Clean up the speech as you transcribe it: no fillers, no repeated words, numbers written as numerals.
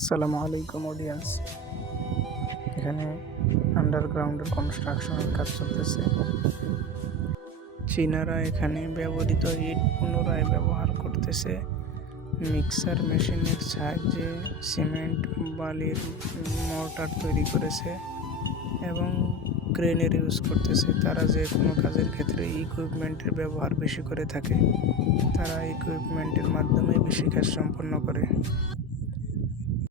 আসসালামু আলাইকুম অডিয়েন্স। এখানে আন্ডারগ্রাউন্ডের কনস্ট্রাকশনের কাজ চলতেছে। চীনারা এখানে ব্যবহৃত ইট পুনরায় ব্যবহার করতেছে। মিক্সার মেশিনের সাহায্যে সিমেন্ট বালির মর্টার তৈরি করেছে এবং ক্রেনের ইউজ করতেছে। তারা যে কোনো কাজের ক্ষেত্রে ইকুইপমেন্টের ব্যবহার বেশি করে থাকে। তারা ইকুইপমেন্টের মাধ্যমে বেশি কাজ সম্পন্ন করে।